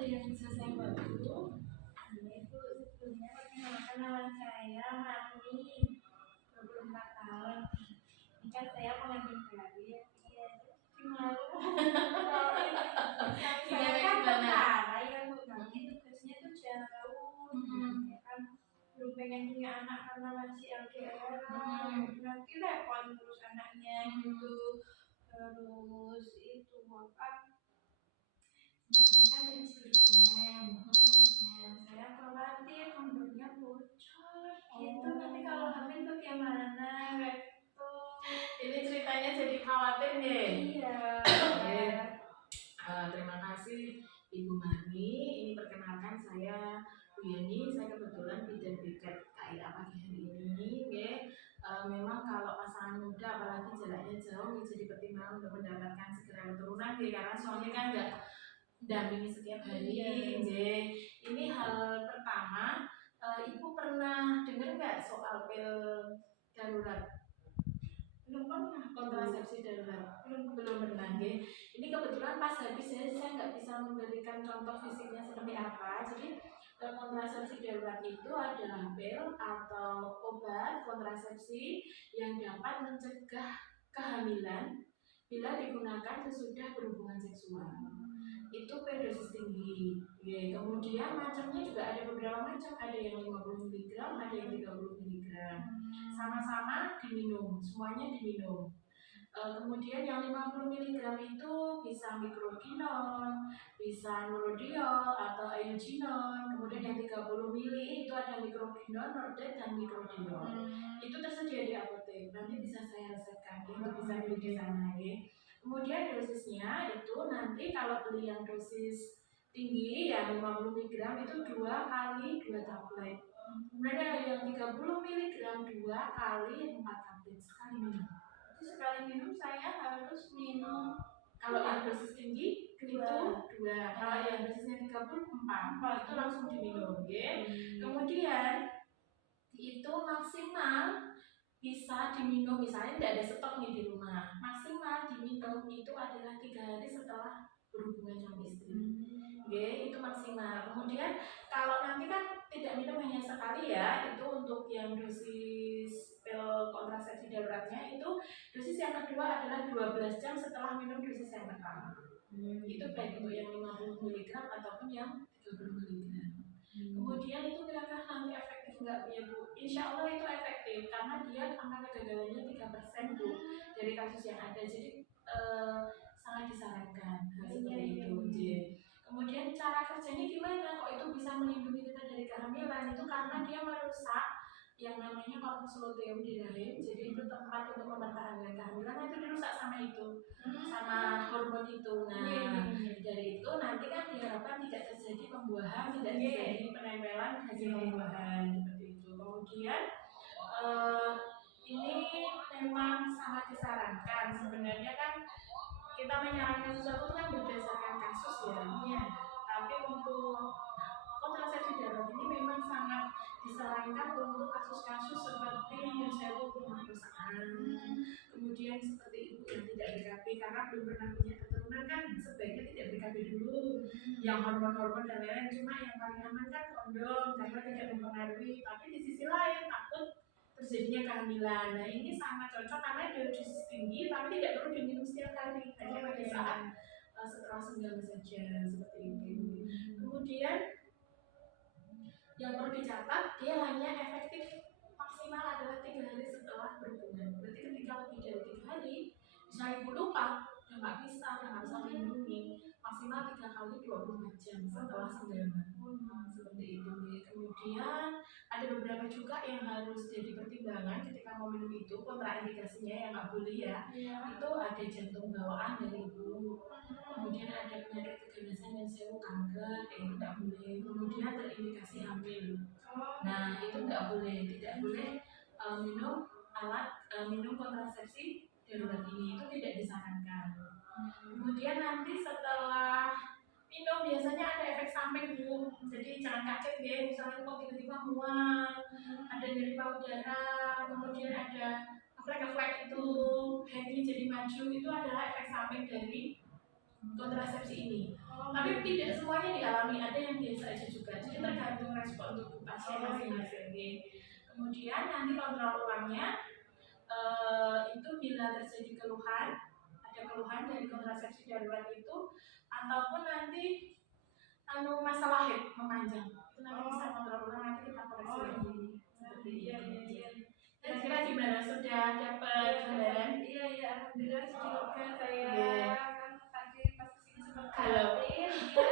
ada yang bisa saya bantu? Itu sebetulnya kenalan saya Mami 24 tahun. Ini kan saya pengantin baru ya. Iya, malu. Kalau ini saya kan tentara ya Bu, tapi tugasnya tuh jauh. Ya kan belum pengen punya anak karena masih LDR. Nanti repot terus anaknya gitu. Terus itu apa? Kan ini dokumen. Nah, saya khawatir kondomnya bocor gitu. Nanti kalau hamil bagaimana? Gitu. Ini ceritanya jadi khawatir nih. Iya. Terima kasih Ibu Mani. Ini perkenalkan saya Bu Yani. Saya kebetulan bidan tiket KIA pagi hari ini. Memang kalau pasangan muda apalagi jaraknya jauh jadi pertimbangan untuk mendapatkan segera keturunan karena suami kan nggak dampingi setiap hari. Ini hal pertama. Ibu pernah dengar nggak soal pil darurat? Belum pernah. Kontrasepsi darurat belum pernah. Ini kebetulan pas habis saya nggak bisa memberikan contoh fisiknya seperti apa. Jadi kontrasepsi darurat itu adalah pil atau obat kontrasepsi yang dapat mencegah kehamilan bila digunakan sesudah berhubungan seksual. Itu pada dosis tinggi. Kemudian macamnya juga ada beberapa macam, ada yang 50 mg, ada yang 30 mg. Sama-sama diminum, semuanya diminum. Kemudian yang 50 mg itu bisa microquinon, bisa nurodiol atau euginon. Kemudian yang 30 ml itu ada microquinon, nordet dan microdiol. Itu tersedia di apotek. Nanti bisa saya resepkan, itu bisa beli di sana. Kemudian dosisnya itu nanti kalau beli yang dosis tinggi yang 50 mg itu 2 kali 2 tablet. Kemudian yang 30 mg 2 kali 4 tablet sekali minum. Jadi sekali minum saya harus minum. Kalau yang dosis tinggi itu 2, kalau yang dosisnya 30 4 itu langsung diminum. Kemudian itu maksimal bisa diminum, misalnya tidak ada stok nih di rumah, maksimal diminum itu adalah 3 hari setelah berhubungan suami istri. Itu maksimal. Kemudian kalau nanti kan tidak minum hanya sekali ya, itu untuk yang dosis pil kontrasepsi daruratnya itu dosis yang kedua adalah 12 jam setelah minum dosis yang pertama. Itu baik untuk yang 50 mg ataupun yang 30 mg. Kemudian itu kira-kira nanti efektif nggak ya Bu? Insya Allah itu efektif karena dia angka kegagalannya 3% Bu dari kasus yang ada. Jadi sangat disarankan seperti itu. Kemudian cara kerjanya gimana? Kok itu bisa melindungi kita dari kehamilan? Itu karena dia merusak yang namanya korpusluteum di rahim. Jadi itu tempat untuk mempertahankan kehamilan. Nah, itu dirusak sama itu, sama hormon itu. Nah, dari itu nanti kan diharapkan tidak terjadi pembuahan, tidak terjadi penempelan hasil pembuahan seperti itu. Kemudian ini memang sangat disarankan. Sebenarnya kan kita menyarankan sesuatu kan berdasarkan kasus ya. Tapi untuk kontrasepsi darurat ini memang sangat disarankan untuk kasus-kasus seperti yang saya perusahaan, kemudian seperti ibu yang tidak BKB karena belum pernah punya keturunan kan sebaiknya tidak BKB dulu, yang hormon-hormon dan lain-lain. Cuma yang paling aman kan kondom karena tidak mempengaruhi. Tapi di sisi lain takut terjadinya kehamilan. Nah ini sangat cocok karena dia dosis tinggi tapi tidak perlu diminum setiap hari, hanya pada saat setelah senggama saja seperti itu. Kemudian yang perlu dicatat dia hanya efektif maksimal adalah 3 hari setelah berhubungan. Berarti ketika lebih dari 3 hari misalnya ibu lupa, udah nggak bisa melindungi, maksimal 3 kali 24 jam setelah senggama. Seperti itu. Kemudian ada beberapa juga yang harus jadi pertimbangan ketika mau minum itu, kontraindikasinya yang nggak boleh ya. Itu ada jantung bawaan dari ibu, kemudian ada penyakit keganasan dan sewu kanker, itu nggak boleh. Kemudian terindikasi hamil. Nah itu nggak boleh, tidak boleh minum kontrasepsi darurat ini, itu tidak disarankan. Kemudian nanti setelah minum biasanya ada efek samping Bu, jadi jangan kaget ya, misalnya kok tiba-tiba mual, ada nyeri payudara, kemudian ada flek itu, heavy jadi maju, itu adalah efek samping dari kontrasepsi ini. Oh, Tapi tidak semuanya dialami, ada yang biasa aja juga. Jadi tergantung respon tubuh pasien masing-masing. Kemudian nanti kontrol ulangnya itu bila terjadi keluhan, ada keluhan dari kontrasepsi darurat itu, ataupun nanti masalah head memanjang, itu nanti bisa kontrol ulang, nanti kita koreksi lagi. Seperti iya. kira-kira gimana, sudah dapat gambaran? Iya, alhamdulillah juga saya Iya. kan tadi pas kesini sempat Halo. khawatir, iya